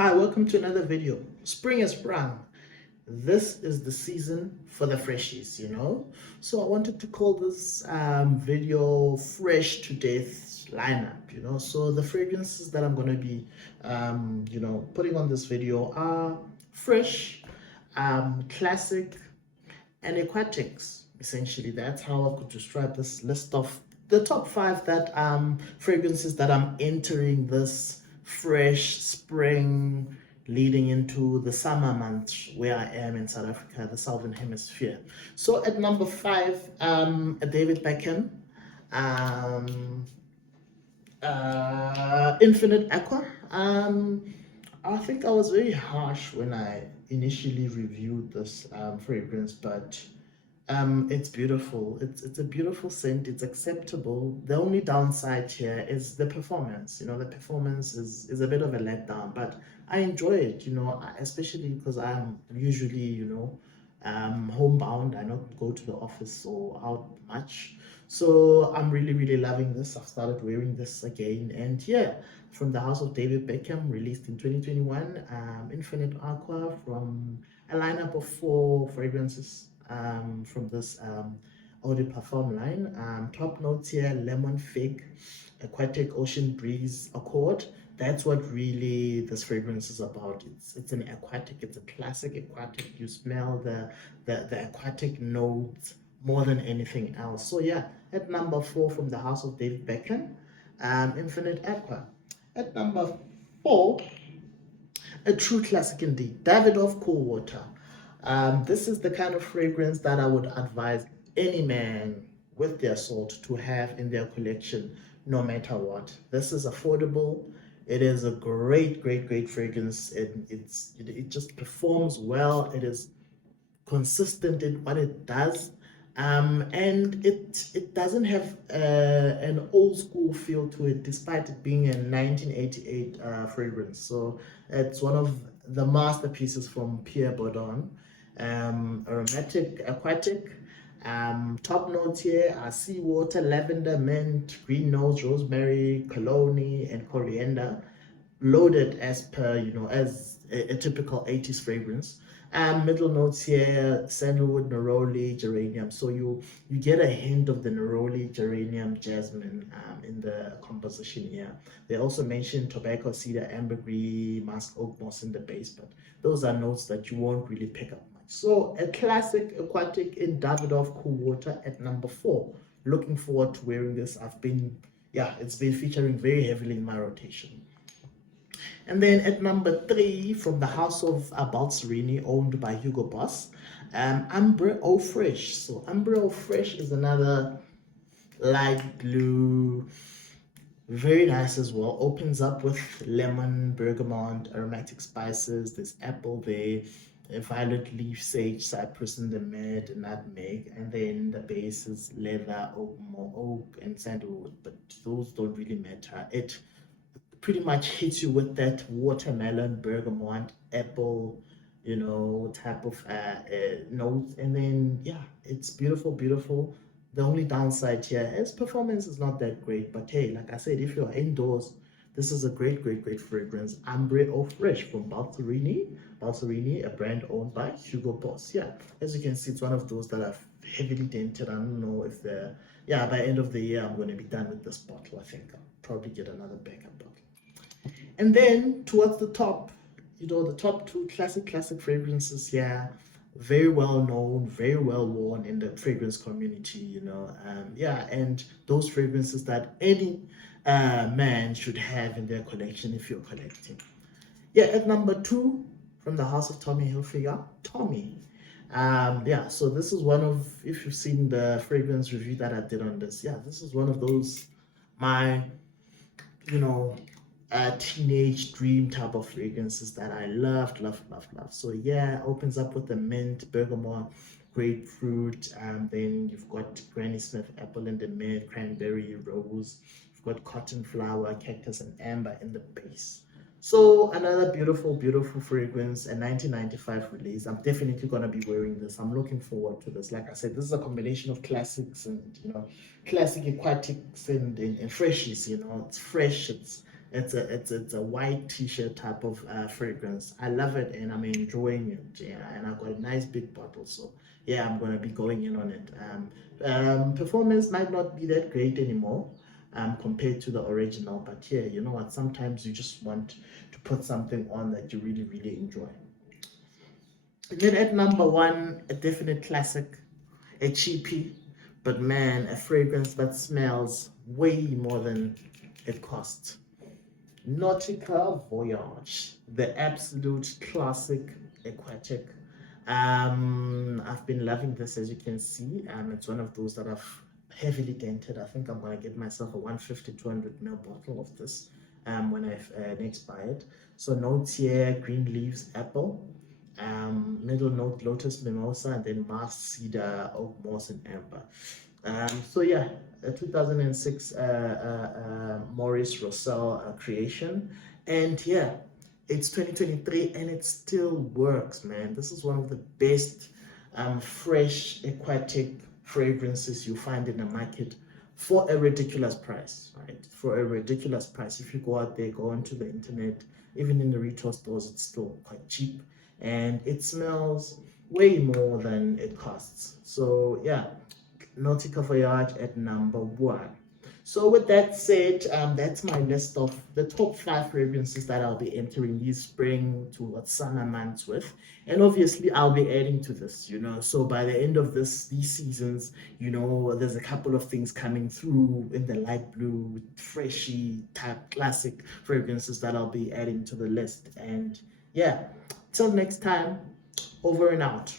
Hi, welcome to another video. Spring has sprung. This is the season for the freshies, So I wanted to call this video Fresh to Death lineup, So the fragrances that I'm going to be, putting on this video are fresh, classic, and aquatics. Essentially, that's how I could describe this list of the top five that fragrances that I'm entering this fresh spring leading into the summer months where I am in South Africa, the southern hemisphere. So at number five, David Beckham, um, Infinite Aqua. I think I was very harsh when I initially reviewed this fragrance, but it's beautiful. It's a beautiful scent. It's acceptable. The only downside here is the performance. The performance is a bit of a letdown, but I enjoy it. Especially because I'm usually homebound. I don't go to the office or out much. So I'm really, really loving this. I've started wearing this again. And yeah, from the house of David Beckham, released in 2021, Infinite Aqua from a lineup of four fragrances from this eau de parfum line. Top notes here: lemon, fig, aquatic, ocean breeze, accord. That's what really this fragrance is about. It's an aquatic. It's a classic aquatic. You smell the aquatic notes more than anything else. So yeah, at number four from the house of David Beckham, Infinite Aqua. At number four, a true classic indeed, Davidoff Cool Water. This is the kind of fragrance that I would advise any man with their salt to have in their collection, no matter what. This is affordable. It is a great, great, great fragrance. It just performs well. It is consistent in what it does. And it doesn't have an old school feel to it, despite it being a 1988 fragrance. So it's one of the masterpieces from Pierre Bourdon. Aromatic, aquatic. Top notes here are seawater, lavender, mint, green nose, rosemary, cologne, and coriander, loaded as per as a typical 80s fragrance. Middle notes here: sandalwood, neroli, geranium. So you get a hint of the neroli, geranium, jasmine in the composition here. They also mention tobacco, cedar, ambergris, musk, oak moss in the base, but those are notes that you won't really pick up much. So a classic aquatic in Davidoff Cool Water at number four. Looking forward to wearing this. It's been featuring very heavily in my rotation. And then at number three, from the house of Baldessarini, owned by Hugo Boss, Ambre Fresh. So Ambre Fresh is another light blue, very nice as well. Opens up with lemon, bergamot, aromatic spices. There's apple there, a violet leaf, sage, cypress in the mid, nutmeg, and then the base is leather, oak, and sandalwood. But those don't really matter. It pretty much hits you with that watermelon, bergamot, apple, type of notes. And then, yeah, it's beautiful, beautiful. The only downside here is performance is not that great. But hey, like I said, if you're indoors, this is a great, great, great fragrance. Ambre Fresh from Baldessarini. Baldessarini, a brand owned by Hugo Boss. Yeah, as you can see, it's one of those that I've heavily dented. I don't know if by end of the year, I'm going to be done with this bottle. I think I'll probably get another backup bottle. And then towards the top, the top two classic fragrances here, very well known, very well worn in the fragrance community, and those fragrances that any man should have in their collection if you're collecting. Yeah, at number two, from the house of Tommy Hilfiger, Tommy. So this is one of, if you've seen the fragrance review that I did on this, this is one of those, my you know, teenage dream type of fragrances that I loved, love, love, love. So yeah, opens up with the mint, bergamot, grapefruit, and then you've got Granny Smith apple in the mid, cranberry, rose. You've got cotton flower, cactus, and amber in the base. So another beautiful, beautiful fragrance, a 1995 release. I'm definitely gonna be wearing this. I'm looking forward to this. Like I said, this is a combination of classics and classic aquatics and freshies. It's fresh. It's It's a white t-shirt type of fragrance. I love it and I'm enjoying it. Yeah, and I got a nice big bottle, so yeah, I'm gonna be going in on it. Performance might not be that great anymore, compared to the original, but yeah, you know what? Sometimes you just want to put something on that you really really enjoy. And then at number one, a definite classic, a cheapie, but man, a fragrance that smells way more than it costs. Nautica Voyage, the absolute classic aquatic. I've been loving this, as you can see. It's one of those that I've heavily dented. I think I'm gonna get myself a 150 200 ml bottle of this when I've next buy it. So notes here: green leaves, apple. Middle note lotus mimosa, and then mast cedar, oak moss, and amber. So yeah, a 2006 Maurice Russell creation, and yeah, it's 2023 and it still works, man. This is one of the best fresh aquatic fragrances you find in the market for a ridiculous price, right? For a ridiculous price. If you go out there, go onto the internet, even in the retail stores, it's still quite cheap, and it smells way more than it costs. So yeah, Nautica Voyage at number one. So with that said, that's my list of the top five fragrances that I'll be entering these spring to summer months with, and obviously I'll be adding to this. So by the end of these seasons, there's a couple of things coming through in the light blue, freshy type classic fragrances that I'll be adding to the list. And yeah, till next time, over and out.